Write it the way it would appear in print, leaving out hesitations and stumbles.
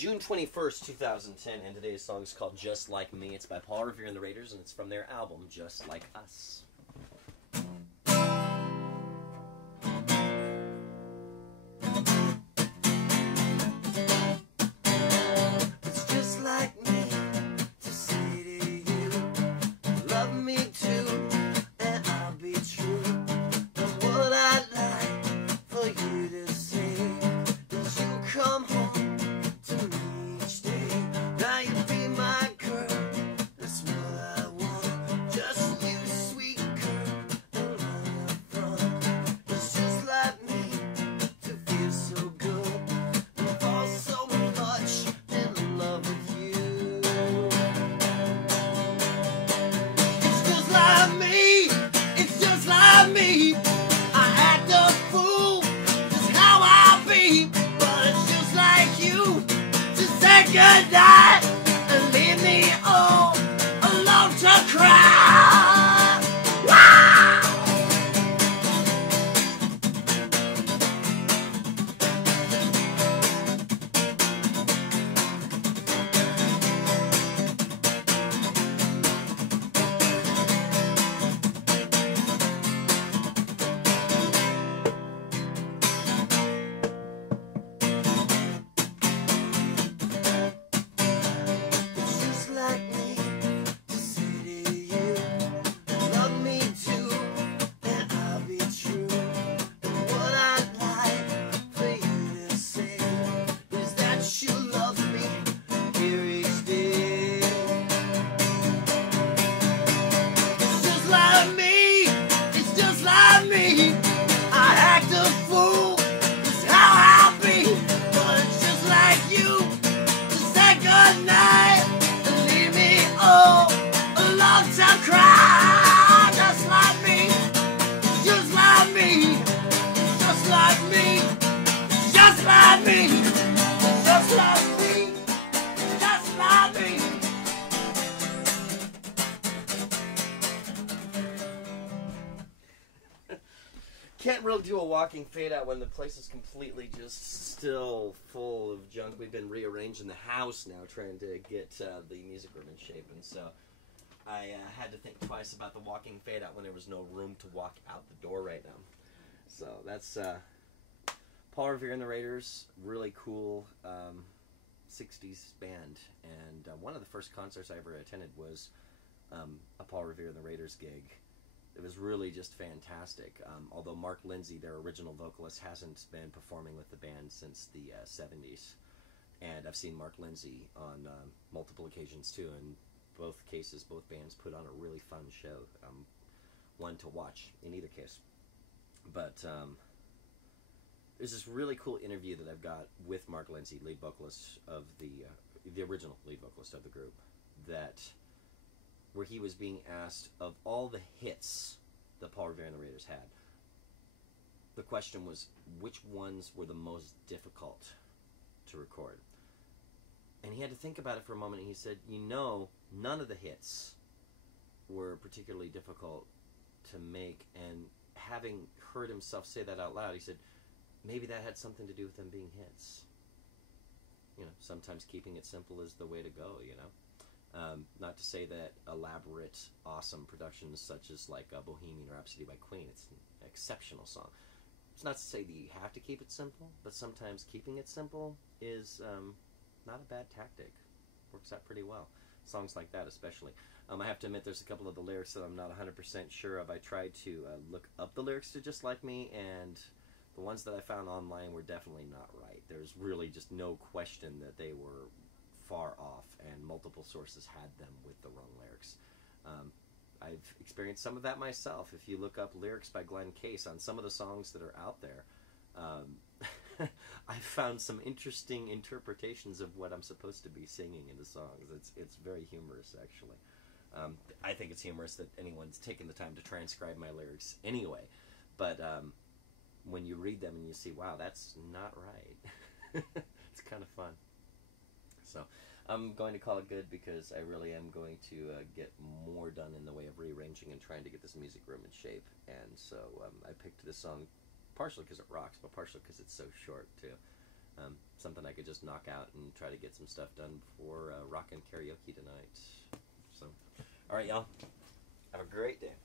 June 21st, 2010, and today's song is called Just Like Me. It's by Paul Revere and the Raiders, and it's from their album, Just Like Us. It's just like me to say to you, love me too, and I'll be true. And what I'd like for you to say is you come home to me each day. Now you be my girl, that's what I want. Just you, sweet girl, and all the fun. It's just like me to feel so good and fall so much in love with you. It's just like me, it's just like me. I act a fool, that's how I be. But it's just like you to say goodnight and leave me all alone to cry. Wow! It's just like me to say to you, love me too, and I'll be true. And what I'd like for you to say is that you love me here each day. It's just like me, it's just like me. I act a fool, that's how I be. But it's just like you to say goodnight and leave me all alone to cry. Just like me, just like me, just like me, just like me, just like me, just like me. Can't really do a walking fade out when the place is completely just still full of junk. We've been rearranging the house now, trying to get the music room in shape, and so I had to think twice about the walking fade out when there was no room to walk out the door right now. So that's Paul Revere and the Raiders, really cool 60s band, and one of the first concerts I ever attended was a Paul Revere and the Raiders gig. It was really just fantastic. Although Mark Lindsay, their original vocalist, hasn't been performing with the band since the 70s. And I've seen Mark Lindsay on multiple occasions too. In both cases, both bands put on a really fun show. One to watch in either case. But there's this really cool interview that I've got with Mark Lindsay, lead vocalist of the original lead vocalist of the group, where he was being asked, of all the hits that Paul Revere and the Raiders had, the question was, which ones were the most difficult to record? And he had to think about it for a moment, and he said, none of the hits were particularly difficult to make, and having heard himself say that out loud, he said, maybe that had something to do with them being hits. Sometimes keeping it simple is the way to go, not to say that elaborate, awesome productions such as like Bohemian Rhapsody by Queen, it's an exceptional song. It's not to say that you have to keep it simple, but sometimes keeping it simple is not a bad tactic. Works out pretty well. Songs like that especially. I have to admit there's a couple of the lyrics that I'm not 100% sure of. I tried to look up the lyrics to Just Like Me, and the ones that I found online were definitely not right. There's really just no question that they were far off, and multiple sources had them with the wrong lyrics. I've experienced some of that myself. If you look up lyrics by Glenn Case on some of the songs that are out there, I've found some interesting interpretations of what I'm supposed to be singing in the songs. It's very humorous, actually. I think it's humorous that anyone's taken the time to transcribe my lyrics anyway, but when you read them and you see, wow, that's not right, it's kind of fun. So I'm going to call it good because I really am going to get more done in the way of rearranging and trying to get this music room in shape. And so I picked this song partially because it rocks, but partially because it's so short too. something I could just knock out and try to get some stuff done before rockin' karaoke tonight. So, all right, y'all. Have a great day.